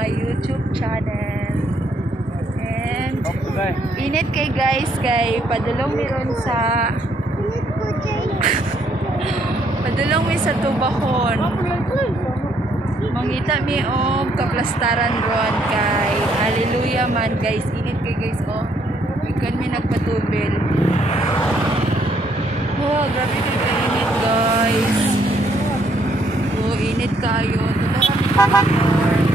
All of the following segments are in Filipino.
my YouTube channel. And init kay guys kay padulong meron sa padulong mi sa tubahon. Mangita mi og kaplastaran ron kay hallelujah man guys. Init kay guys oh. Ikan mi nagpatubil. Oh, grabe kay init guys. Oh, init kayo. Totoo motor.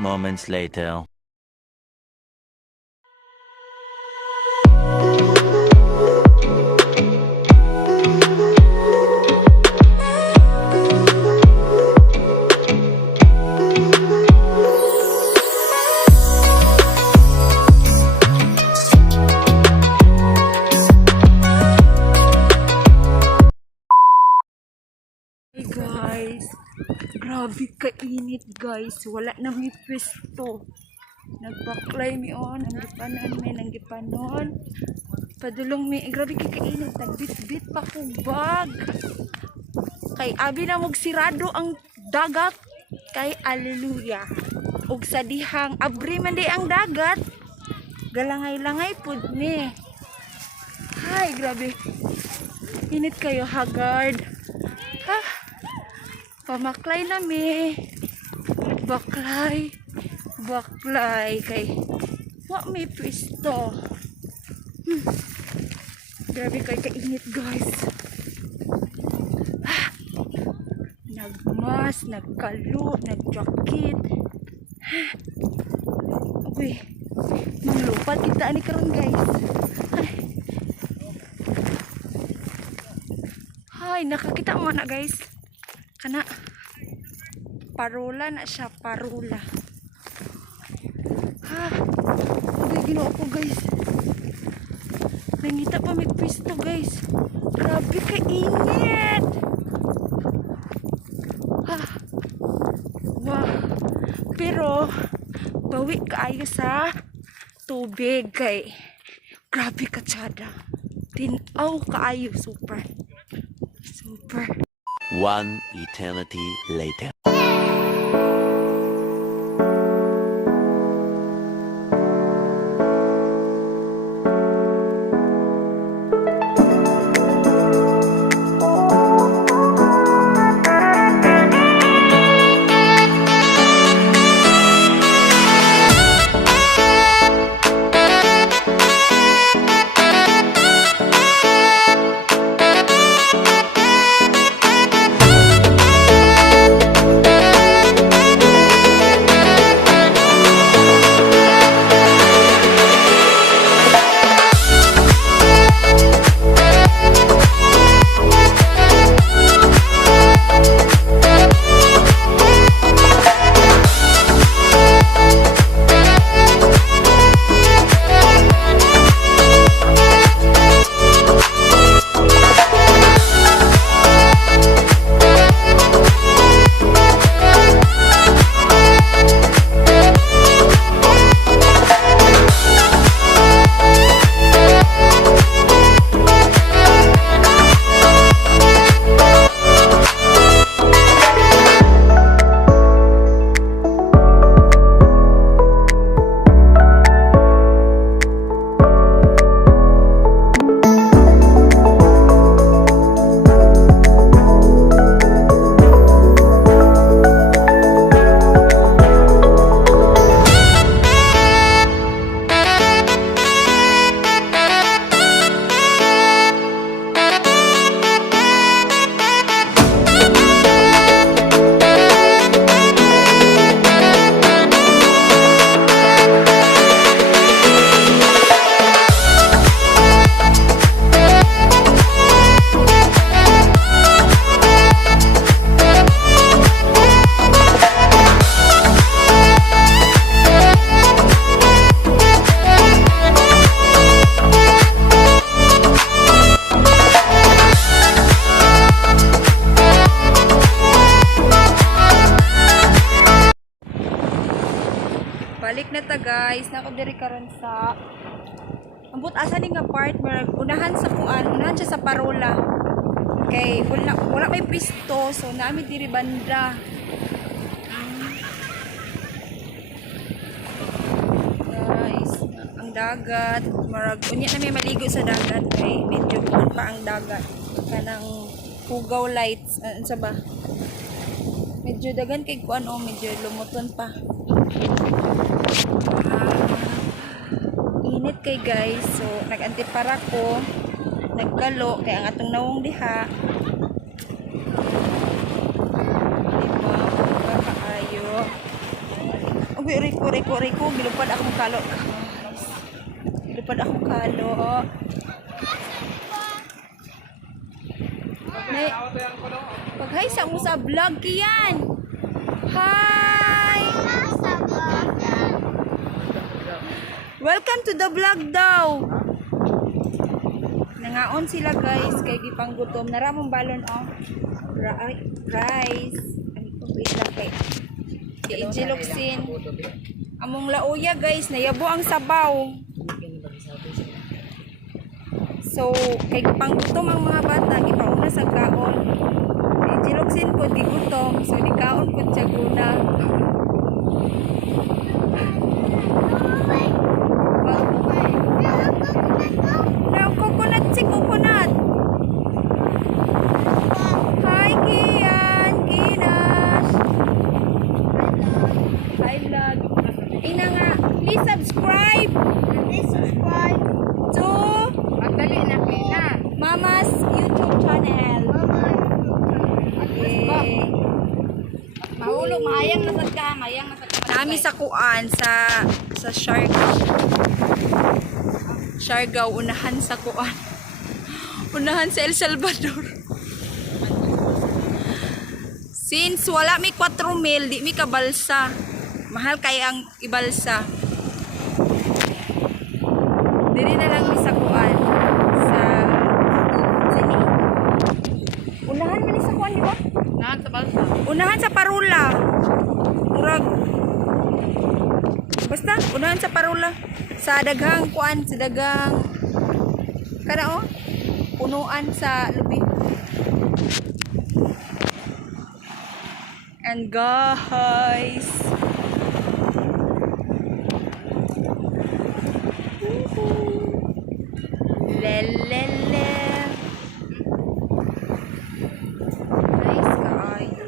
Moments later. Hey guys, grabe kainit guys. Wala na may pwesto. Nagbaklay mi on, nanggipanon. Padulong mi, grabe kainit. Nagbit-bit pa ko bag. Kay abi na mog sirado ang dagat. Kay hallelujah. Ug sa dihang abri man di ang dagat. Galangay-langay pud ni. Hay, grabe. Init kayo hagard. Ha? Pamaklay na mi. Baklay kay wa may pwesto. Grabe kay kainit guys. Nagmas, nagkalo, nagjakit. Uy, manglupat kita ani karon guys. Hay, nakakita mo na guys. Kana parula na siya, parula. Ha, okay, ginawa ko guys. Nangita pa may pwesto guys. Grabe kainit. Ha, wow. Pero bawi kaayo sa tubig kay grabe katsada. Tinaw kaayo, super. One eternity later. balik na ta guys. Nako diri karon sa ambot asa ni nga part marag unahan sa kuan, unahan siya sa parola. Kay wala may pisto so naami diri banda. Guys, ang dagat, marag unya na may maligo sa dagat kay medyo kuan pa ang dagat. Kanang pugaw lights, sa ba? Medyo dagan kay kuan medyo lumuton pa. Init kay guys. So nag-antipara ko. Nagkalo kay ang atong nawong diha. Diba? Kakaayo. Okay, riko. Gilupad akong kalo. Gilupad akong kalo. Pag-hi sa mo sa vlog kiyan. Hi! Welcome to the vlog daw. Nangaon sila guys kay gipanggutom. Naramong balon rice. Ano ko wait lang kay. Ijiloksin. Among lauya guys, nayabo ang sabaw. So, kay gipanggutom ang mga bata, gipauna sa kaon. Ijiloksin ko gigutom, so dikaon ko siya guna. Coconut. Hi, Kian. Kinas. Hi, vlog. Ina nga, please subscribe. To Mama's YouTube channel. Okay. Mahulog, mahayang nasad ka. Nami sa kuan, sa Siargao, unahan sa kuan. Unahan sa El Salvador. Since wala mi 4,000, di mi kabalsa. Mahal kay ang ibalsa. Diri na lang mi sa kuan. Sini. Unahan man ni sa kuan, di ba? Nahan sa balsa. Unahan sa Parula. Murag. Basta, unahan sa Parula. Sa daghang kuan, sa daghang kana punuan sa lubi. And guys, lelele. Nice kaayo.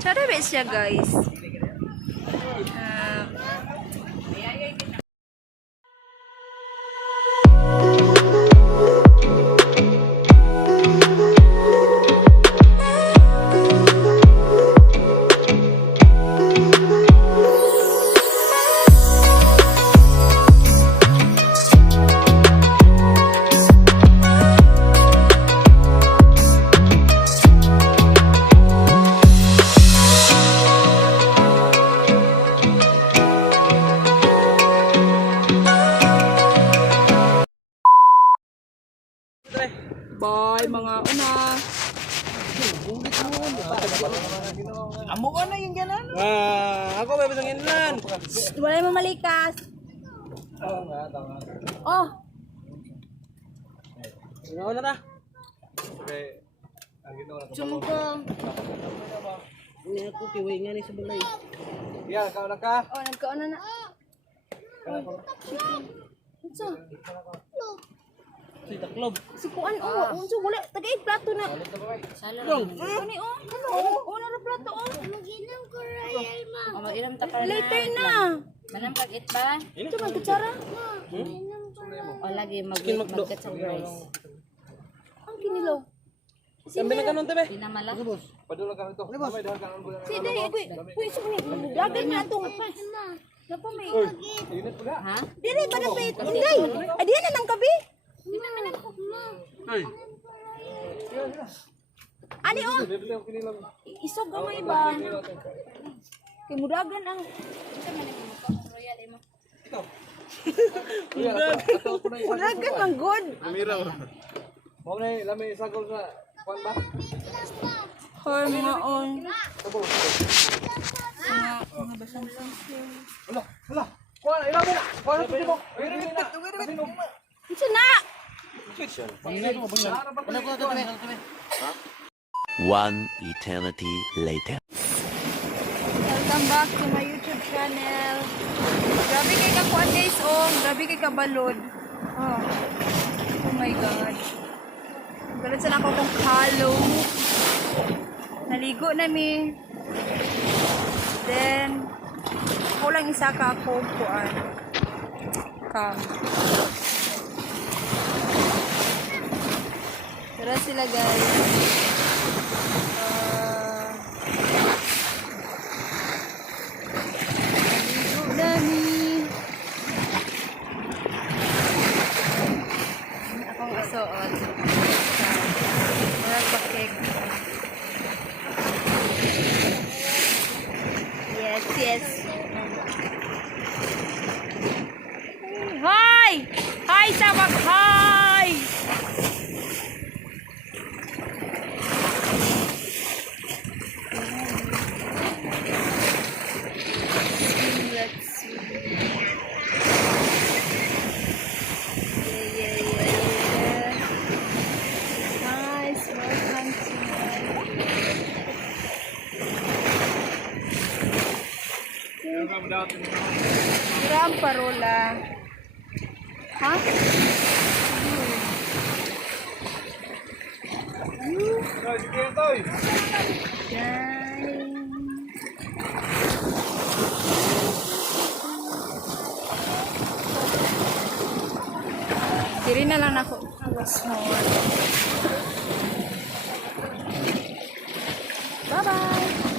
Tsara ba siya guys? Bye mga una. Amo ka na yung ganan. Ako may bisang inlan. Wala mo malikas. Oh. Ano na ta? Sumugong. Ini aku kiwi nga ni sa balay. Iya, kau na ka. Oh, nagkaon na. Unsa? Si taklob. Si kuan unsa wala tagaid plato na. Salong. Kani na ra plato Mag-inom ko royal ma. Mag-inom ta para Later na. Manang pag-it ba? Ito man kutsara. O lagi mag-get sa rice. Ang kinilaw. Sambil na kanon tebe. Pinamala. Padula ka nito. May dahil kanon bulan. Si dai kuy sa ni dagan na tong. Napa may. Init pa ga. Ha? Dili ba na pait? Inday. Ay di na nang gabi. Hey. Ani Dili ang kinilang. isog gamay ba? Kay mudagan ang Royal mo. mudagan ang good. Miraw. Mo na lamay sagol sa kuan ba? Hoy mga on. Tabo. Mga basan-san. Ito na! One eternity later. Welcome back to my YouTube channel. Grabe kay kakuan guys, oh. Grabe kay kabalod. Oh. Oh my God. Galit sana ako kung halo. Naligo na mi. Then, ako lang isa ka ako kuan. Kam. Tara sila guys. Naligo na mi. Akong asuot. Marag bakik. Yes, yes. Hi! Hi sa mag-hi! Let's see. Yeah. Nice, welcome to Gram parola. Ha? Diri na lang ako. Bye-bye.